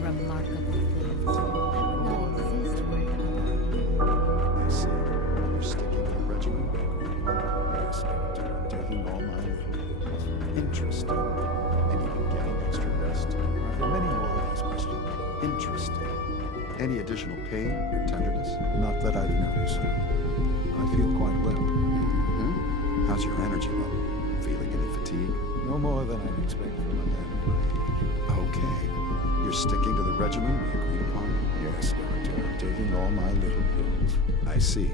done remarkable things. I would not exist were it otherwise. I see. You're sticking to the regimen? Yes, Doctor. I'm taking all my little. Interesting. And you've been getting extra rest? Are there many more of these questions? Interesting. Any additional pain or tenderness? Not that I've noticed. I feel quite well. Mm-hmm. How's your energy level? Feeling any fatigue? No more than I'd expect from a man of my age. Okay. You're sticking to the regimen we agreed upon? Yes, Doctor. I'm taking all my little pills. I see.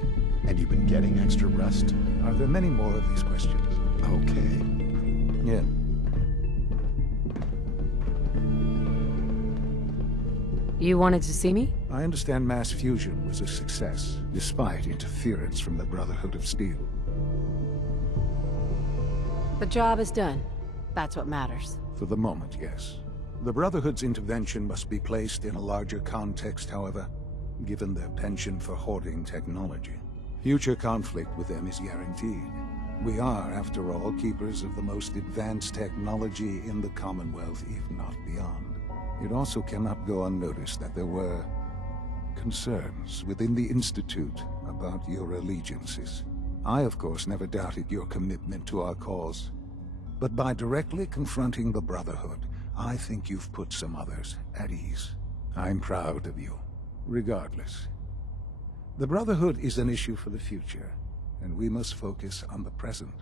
And you've been getting extra rest? Are there many more of these questions? Okay. Yeah. You wanted to see me? I understand mass fusion was a success, despite interference from the Brotherhood of Steel. The job is done. That's what matters. For the moment, yes. The Brotherhood's intervention must be placed in a larger context, however, given their penchant for hoarding technology. Future conflict with them is guaranteed. We are, after all, keepers of the most advanced technology in the Commonwealth, if not beyond. It also cannot go unnoticed that there were concerns within the Institute about your allegiances. I, of course, never doubted your commitment to our cause. But by directly confronting the Brotherhood, I think you've put some others at ease. I'm proud of you, regardless. The Brotherhood is an issue for the future, and we must focus on the present.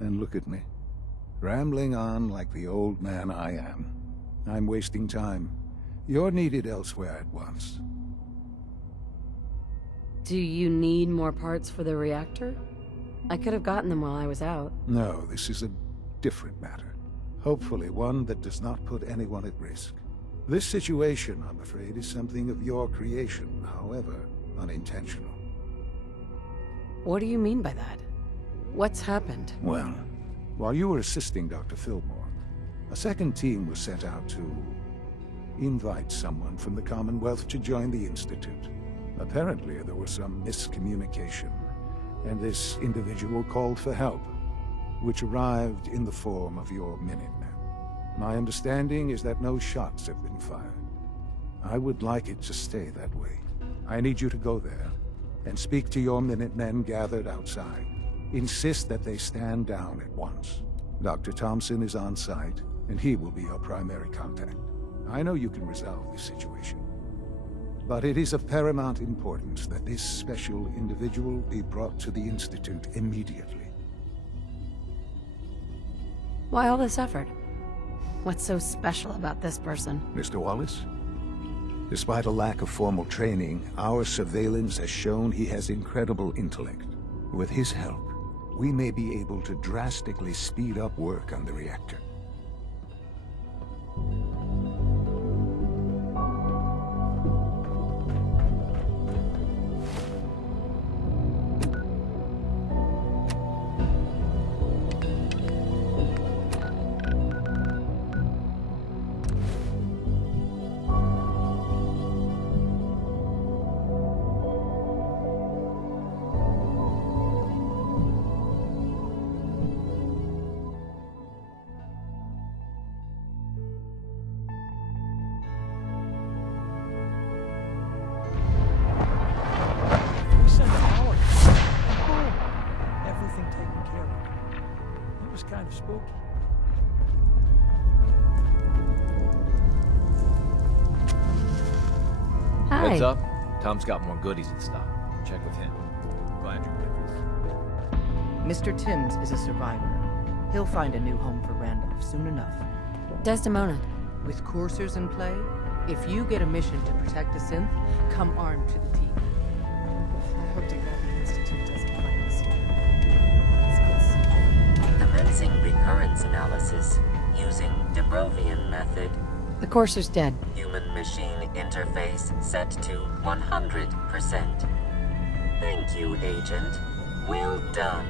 And look at me, rambling on like the old man I am. I'm wasting time. You're needed elsewhere at once. Do you need more parts for the reactor? I could have gotten them while I was out. No, this is a different matter. Hopefully one that does not put anyone at risk. This situation, I'm afraid, is something of your creation, however unintentional. What do you mean by that? What's happened? Well, while you were assisting Dr. Fillmore, a second team was sent out to invite someone from the Commonwealth to join the Institute. Apparently, there was some miscommunication, and this individual called for help, which arrived in the form of your Minutemen. My understanding is that no shots have been fired. I would like it to stay that way. I need you to go there and speak to your Minutemen gathered outside. Insist that they stand down at once. Dr. Thompson is on site, and he will be your primary contact. I know you can resolve this situation, but it is of paramount importance that this special individual be brought to the Institute immediately. Why all this effort? What's so special about this person? Mr. Wallace? Despite a lack of formal training, our surveillance has shown he has incredible intellect. With his help, we may be able to drastically speed up work on the reactor. We sent power. And boom, everything taken care of. It was kind of spooky. Hi. Heads up, Tom's got more goodies in stock. Check with him. Glad you're with us. Mr. Timms is a survivor. He'll find a new home for Randolph soon enough. Desdemona. With coursers in play, if you get a mission to protect a synth, come armed to the teeth. I hope to God the Institute doesn't find us here. Commencing recurrence analysis using Dubrovian method. The courser's dead. Human-machine interface set to 100%. Thank you, Agent. Well done.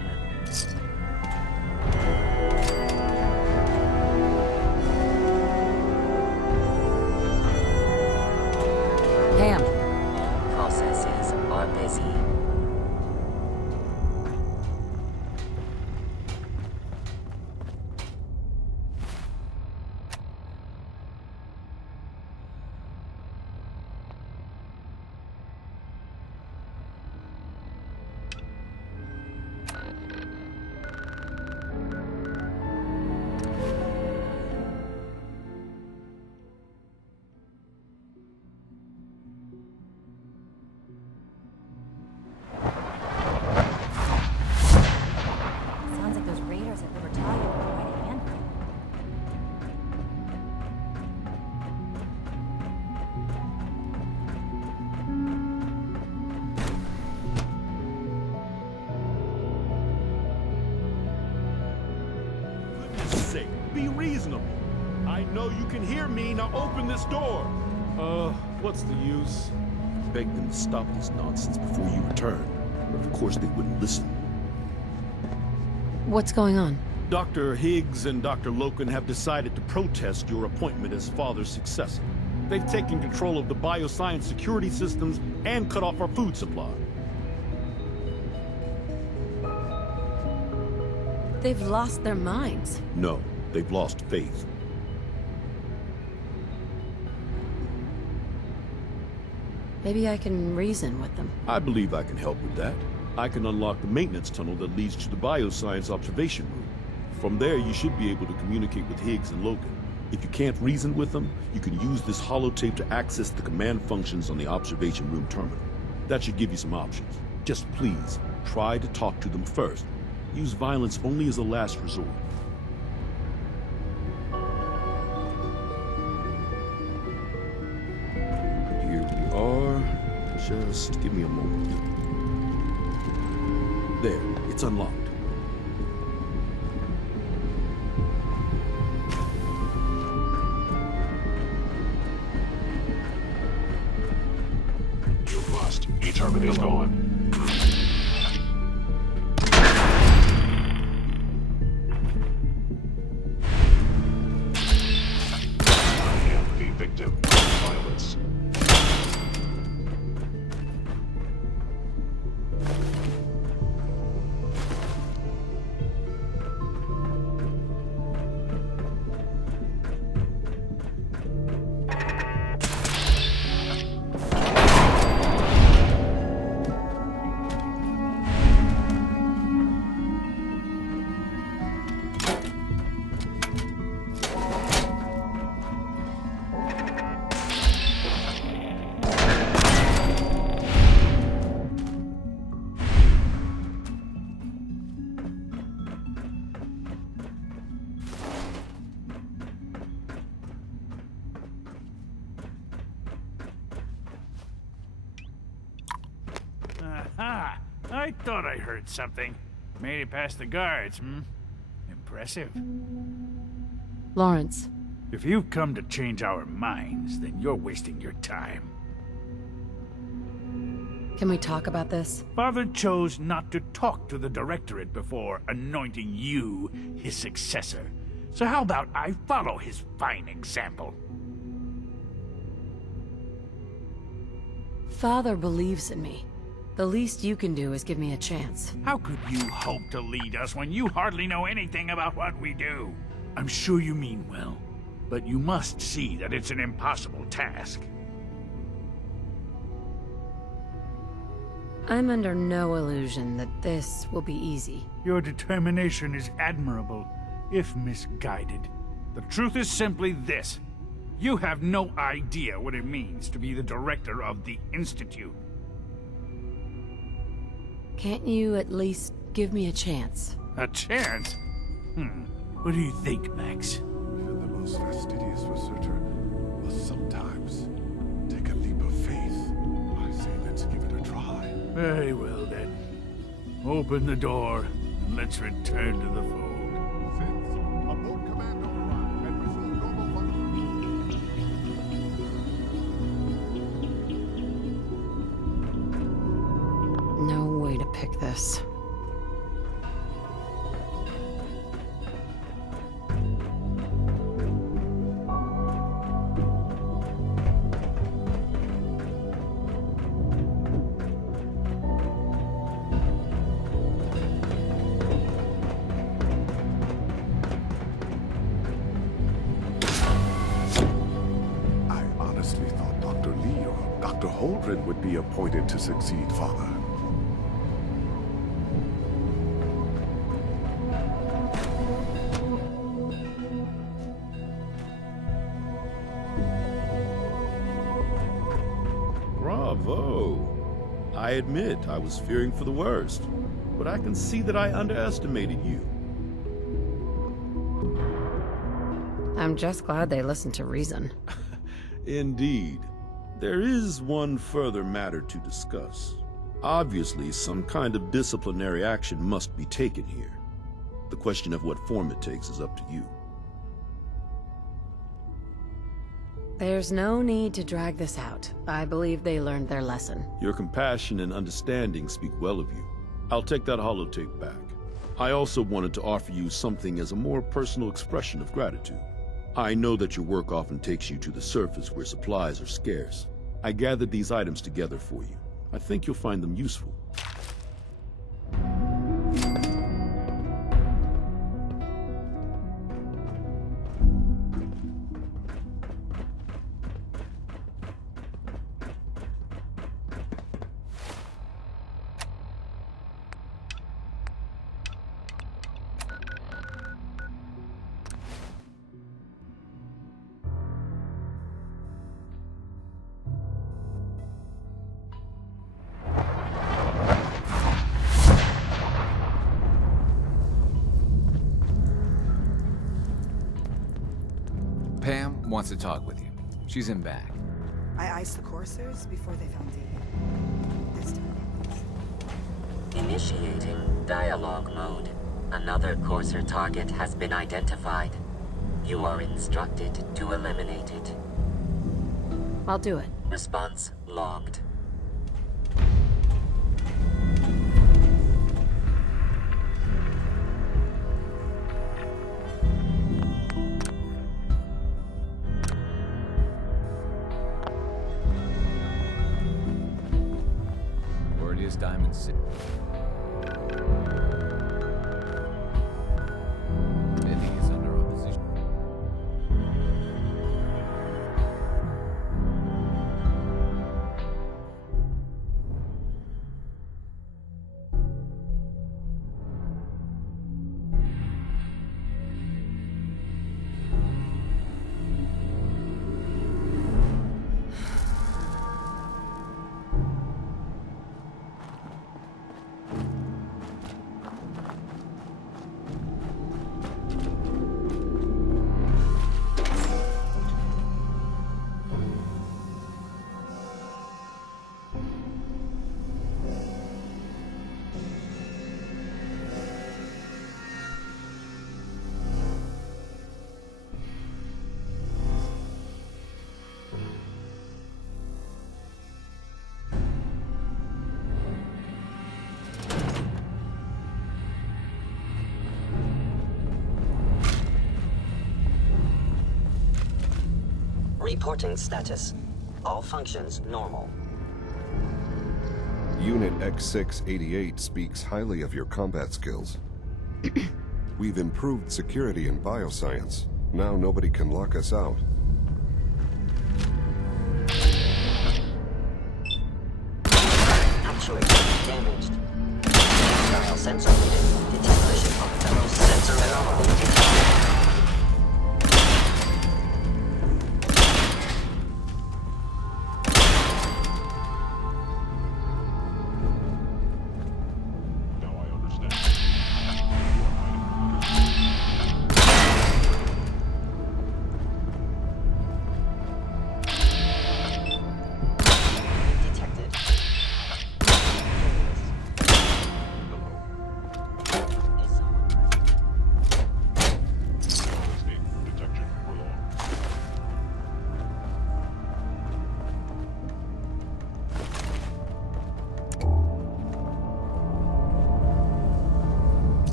Pam. All processes are busy. sake, be reasonable. I know you can hear me, now open this door. What's the use? Begged them to stop this nonsense before you returned, but of course they wouldn't listen. What's going on? Dr. Higgs and Dr. Loken have decided to protest your appointment as Father's successor. They've taken control of the bioscience security systems and cut off our food supply. They've lost their minds. No, they've lost faith. Maybe I can reason with them. I believe I can help with that. I can unlock the maintenance tunnel that leads to the bioscience observation room. From there, you should be able to communicate with Higgs and Logan. If you can't reason with them, you can use this holotape to access the command functions on the observation room terminal. That should give you some options. Just please, try to talk to them first. Use violence only as a last resort. Here we are. Just give me a moment. There, it's unlocked. You must. E-terminal going. I am the victim of violence. Aha! I thought I heard something. Made it past the guards, Impressive. Lawrence. If you've come to change our minds, then you're wasting your time. Can we talk about this? Father chose not to talk to the Directorate before anointing you his successor. So how about I follow his fine example? Father believes in me. The least you can do is give me a chance. How could you hope to lead us when you hardly know anything about what we do? I'm sure you mean well, but you must see that it's an impossible task. I'm under no illusion that this will be easy. Your determination is admirable, if misguided. The truth is simply this. You have no idea what it means to be the director of the Institute. Can't you at least give me a chance? A chance? What do you think, Max? Even the most fastidious researcher must sometimes take a leap of faith. I say let's give it a try. Very well, then. Open the door, and let's return to the fold. Synth, abort command override and resume normal function. No way to pick this. I honestly thought Dr. Lee or Dr. Holdren would be appointed to succeed Father. Bravo! I admit I was fearing for the worst, but I can see that I underestimated you. I'm just glad they listened to reason. Indeed. There is one further matter to discuss. Obviously, some kind of disciplinary action must be taken here. The question of what form it takes is up to you. There's no need to drag this out. I believe they learned their lesson. Your compassion and understanding speak well of you. I'll take that holotape back. I also wanted to offer you something as a more personal expression of gratitude. I know that your work often takes you to the surface where supplies are scarce. I gathered these items together for you. I think you'll find them useful. Pam wants to talk with you. She's in back. I iced the coursers before they found Davey. This time. Initiating dialogue mode. Another Courser target has been identified. You are instructed to eliminate it. I'll do it. Response logged. Gordius Diamond City. Admitting is under opposition. Reporting status. All functions normal. Unit X688 speaks highly of your combat skills. We've improved security in bioscience. Now nobody can lock us out. Actuator damaged. Dial sensor needed. Detection of thermal sensor anomaly.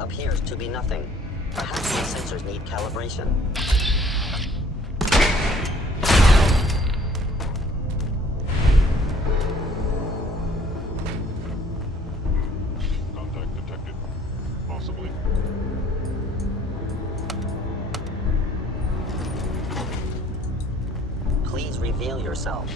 Appears to be nothing. Perhaps the sensors need calibration. Contact detected. Possibly. Please reveal yourself.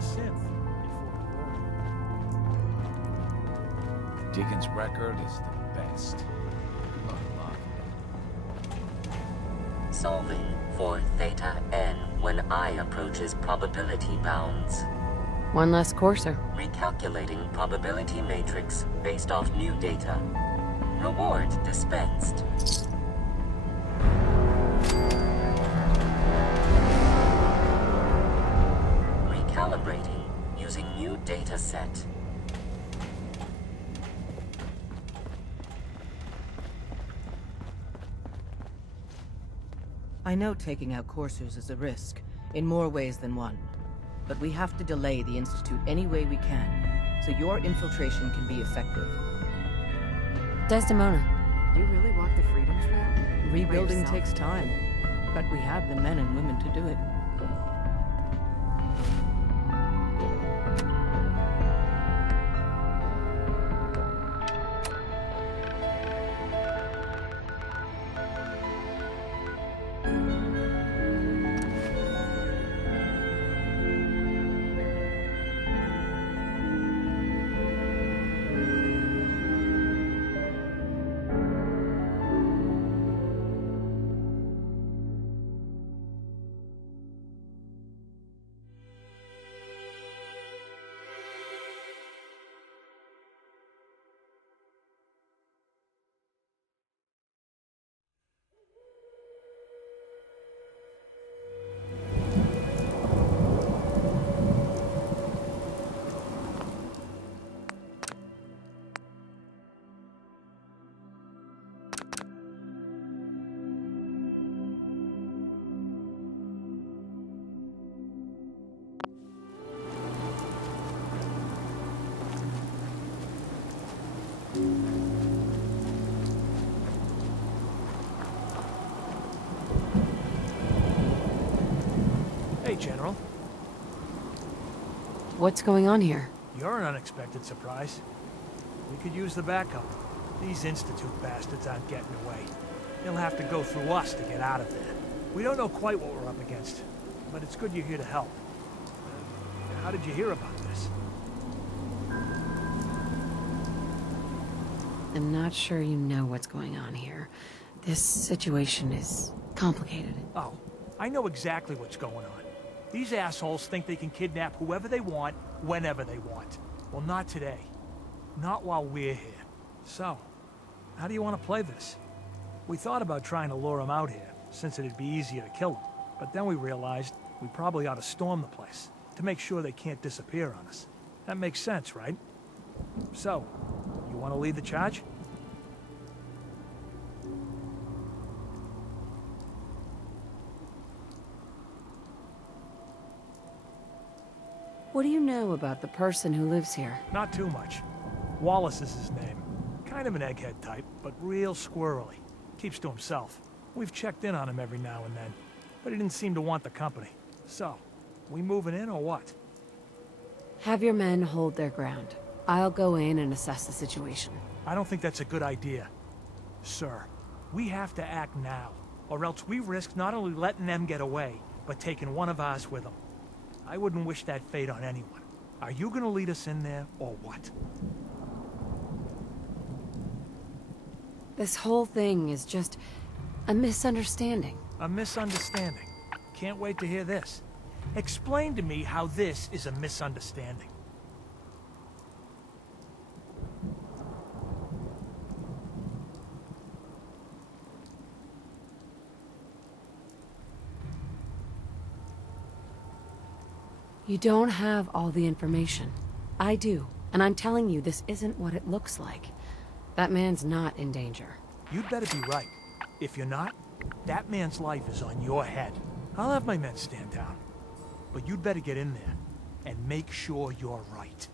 a synth before glory. Deacon's record is the best. Learn a lot from it. Solving for Theta N when I approaches probability bounds. One less courser. Recalculating probability matrix based off new data. Reward dispensed. Recalibrating using new data set. I know taking out coursers is a risk, in more ways than one. But we have to delay the Institute any way we can, so your infiltration can be effective. Desdemona. You really walk the Freedom Trail? Rebuilding takes time, but we have the men and women to do it. Hey, General. What's going on here? You're an unexpected surprise. We could use the backup. These Institute bastards aren't getting away. They'll have to go through us to get out of there. We don't know quite what we're up against, but it's good you're here to help. How did you hear about this? I'm not sure you know what's going on here. This situation is complicated. Oh, I know exactly what's going on. These assholes think they can kidnap whoever they want, whenever they want. Well, not today. Not while we're here. So, how do you want to play this? We thought about trying to lure them out here, since it'd be easier to kill them. But then we realized we probably ought to storm the place, to make sure they can't disappear on us. That makes sense, right? So, you want to lead the charge? What do you know about the person who lives here? Not too much. Wallace is his name. Kind of an egghead type, but real squirrely. Keeps to himself. We've checked in on him every now and then, but he didn't seem to want the company. So, we moving in or what? Have your men hold their ground. I'll go in and assess the situation. I don't think that's a good idea. Sir, we have to act now, or else we risk not only letting them get away, but taking one of ours with them. I wouldn't wish that fate on anyone. Are you gonna lead us in there, or what? This whole thing is just a misunderstanding. A misunderstanding? Can't wait to hear this. Explain to me how this is a misunderstanding. You don't have all the information. I do, and I'm telling you this isn't what it looks like. That man's not in danger. You'd better be right. If you're not, that man's life is on your head. I'll have my men stand down. But you'd better get in there and make sure you're right.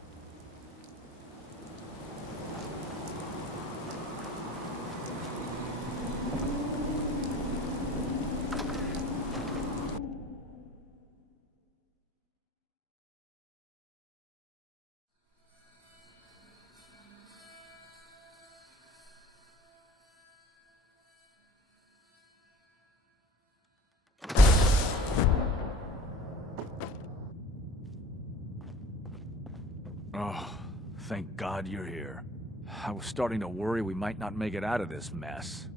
Thank God you're here. I was starting to worry we might not make it out of this mess.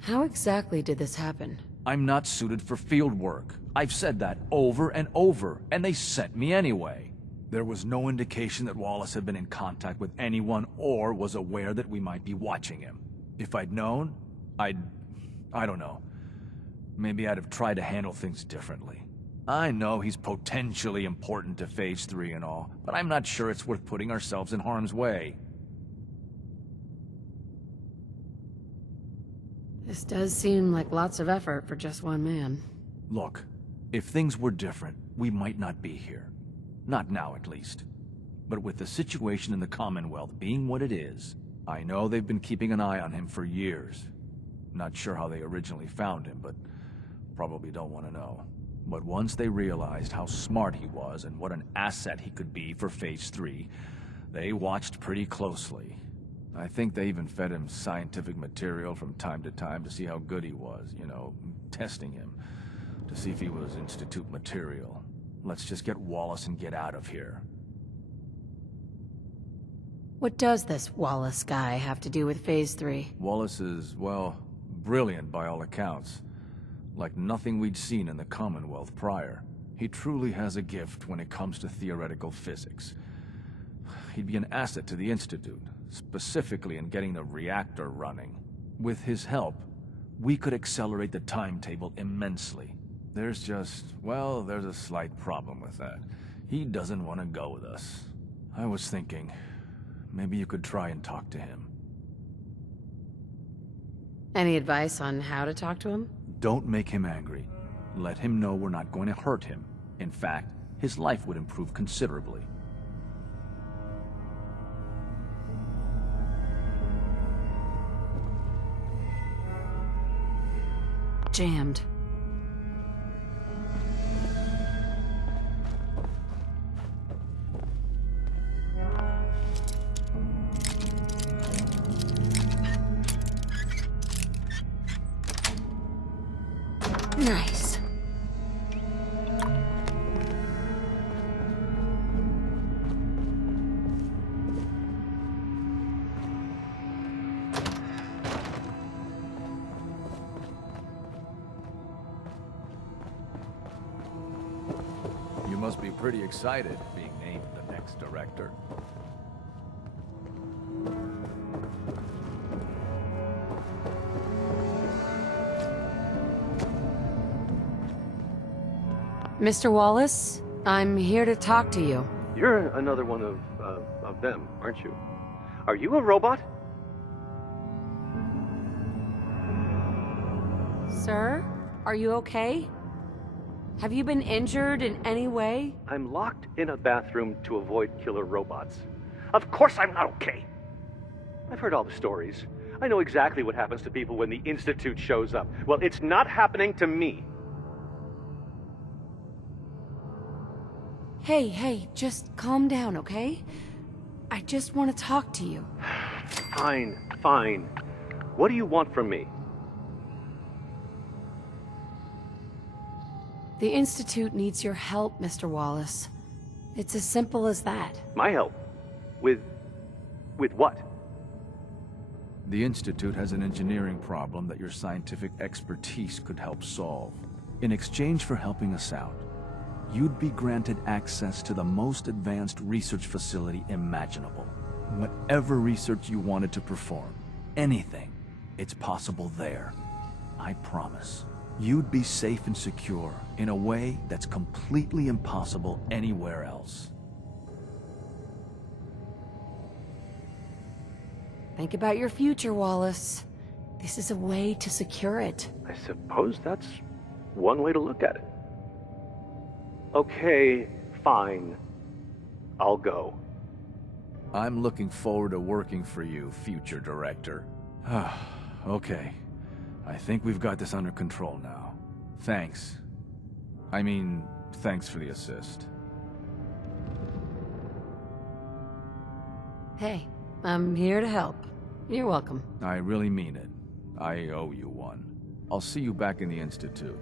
How exactly did this happen? I'm not suited for field work. I've said that over and over, and they sent me anyway. There was no indication that Wallace had been in contact with anyone or was aware that we might be watching him. If I'd known, I don't know. Maybe I'd have tried to handle things differently. I know he's potentially important to Phase 3 and all, but I'm not sure it's worth putting ourselves in harm's way. This does seem like lots of effort for just one man. Look, if things were different, we might not be here. Not now, at least. But with the situation in the Commonwealth being what it is, I know they've been keeping an eye on him for years. Not sure how they originally found him, but probably don't want to know. But once they realized how smart he was and what an asset he could be for Phase 3, they watched pretty closely. I think they even fed him scientific material from time to time to see how good he was, you know, testing him, to see if he was Institute material. Let's just get Wallace and get out of here. What does this Wallace guy have to do with Phase 3? Wallace is, well, brilliant by all accounts. Like nothing we'd seen in the Commonwealth prior. He truly has a gift when it comes to theoretical physics. He'd be an asset to the Institute, specifically in getting the reactor running. With his help, we could accelerate the timetable immensely. There's just, well, there's a slight problem with that. He doesn't want to go with us. I was thinking, maybe you could try and talk to him. Any advice on how to talk to him? Don't make him angry. Let him know we're not going to hurt him. In fact, his life would improve considerably. Jammed. Nice. You must be pretty excited being named the next director. Mr. Wallace, I'm here to talk to you. You're another one of them, aren't you? Are you a robot? Sir, are you okay? Have you been injured in any way? I'm locked in a bathroom to avoid killer robots. Of course I'm not okay. I've heard all the stories. I know exactly what happens to people when the Institute shows up. Well, it's not happening to me. Hey, just calm down, okay? I just want to talk to you. Fine. What do you want from me? The Institute needs your help, Mr. Wallace. It's as simple as that. My help? With what? The Institute has an engineering problem that your scientific expertise could help solve. In exchange for helping us out, you'd be granted access to the most advanced research facility imaginable. Whatever research you wanted to perform, anything, it's possible there. I promise. You'd be safe and secure in a way that's completely impossible anywhere else. Think about your future, Wallace. This is a way to secure it. I suppose that's one way to look at it. Okay, fine. I'll go. I'm looking forward to working for you, future director. Okay. I think we've got this under control now. Thanks. I mean, thanks for the assist. Hey, I'm here to help. You're welcome. I really mean it. I owe you one. I'll see you back in the Institute.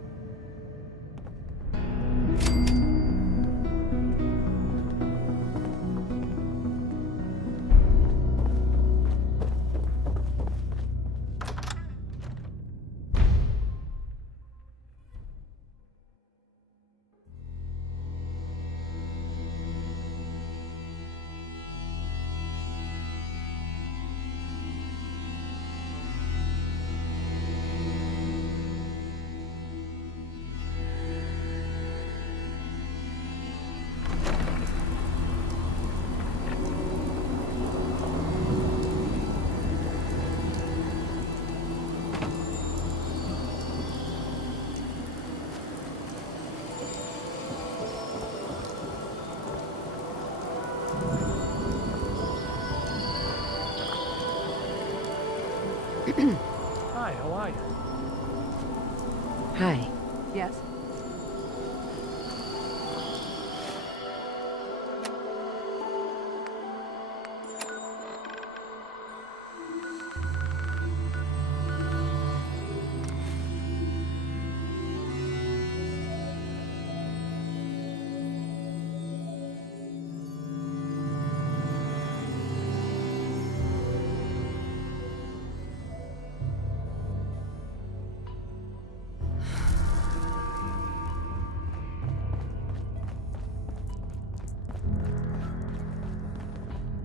Hi, how are you? Hi. Yes?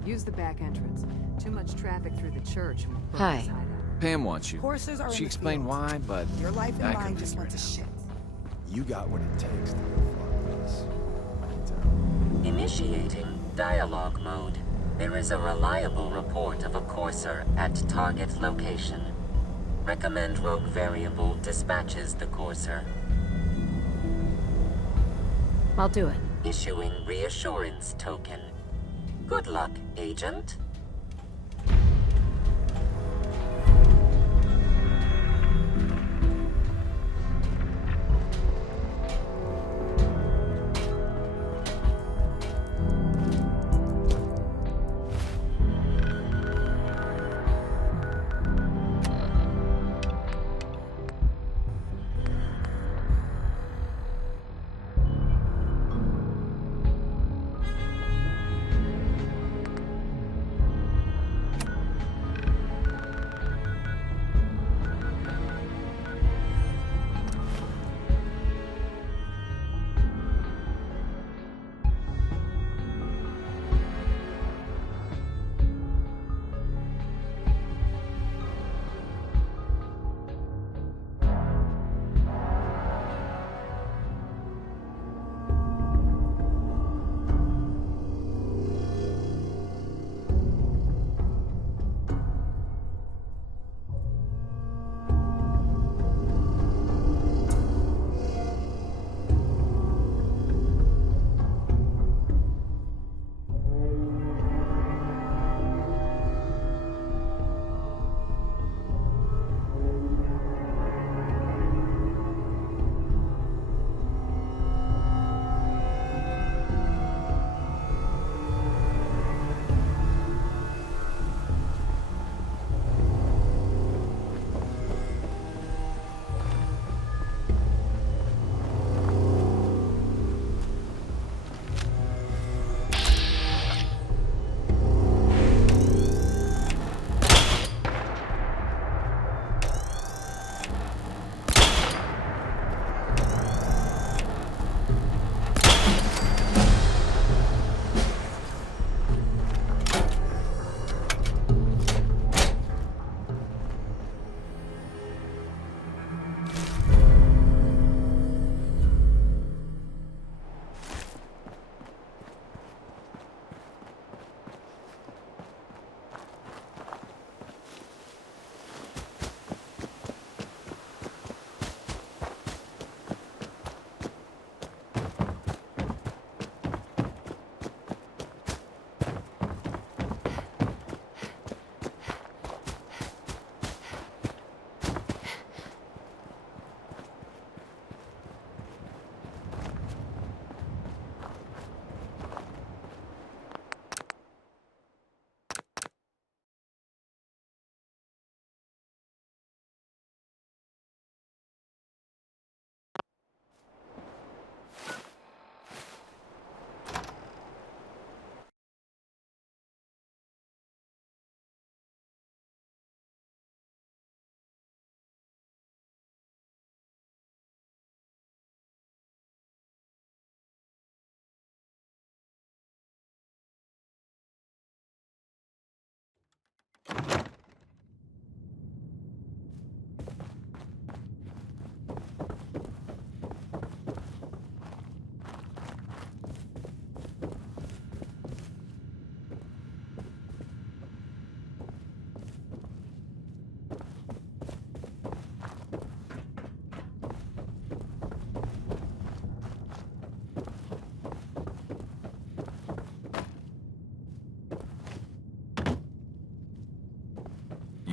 Use the back entrance. Too much traffic through the church. And we'll burn Hi. this hideout. Pam wants you. Coursers are in She the explained field. why, but Your life and I mine couldn't just figure went it to out. shit. You got what it takes to go far with this. I can tell. Initiating dialogue mode. There is a reliable report of a courser at target location. Recommend rogue variable dispatches the courser. I'll do it. Issuing reassurance token. Good luck, Agent.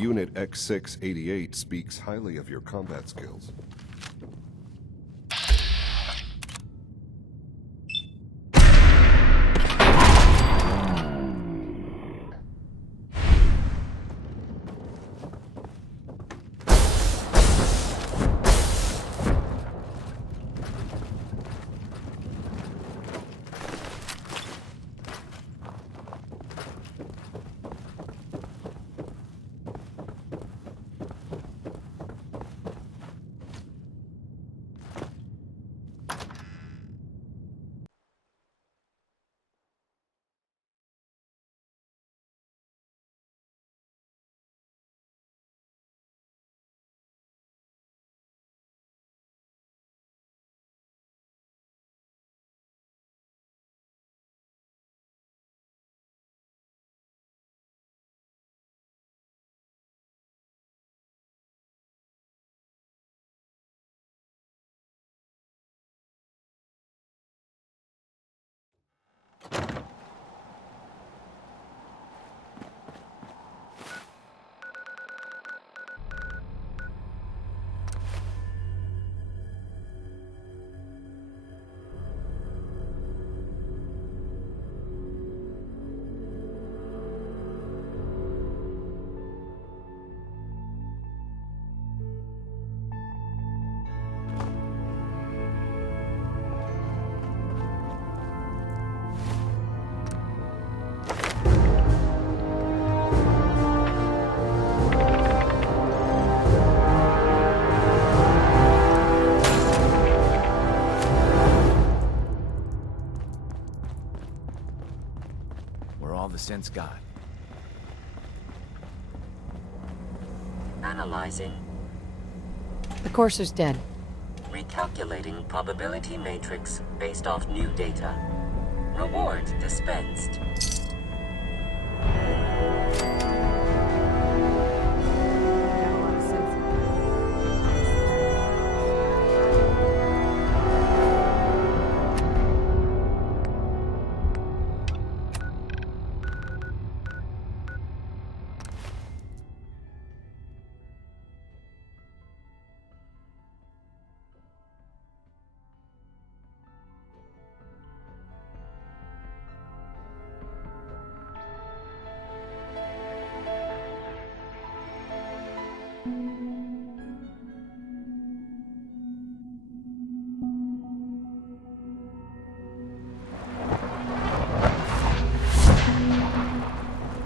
Unit X688 speaks highly of your combat skills. The sense got. Analyzing. The Courser's dead. Recalculating probability matrix based off new data. Reward dispensed.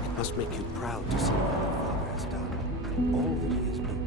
It must make you proud to see what your father has done, and all that he has built.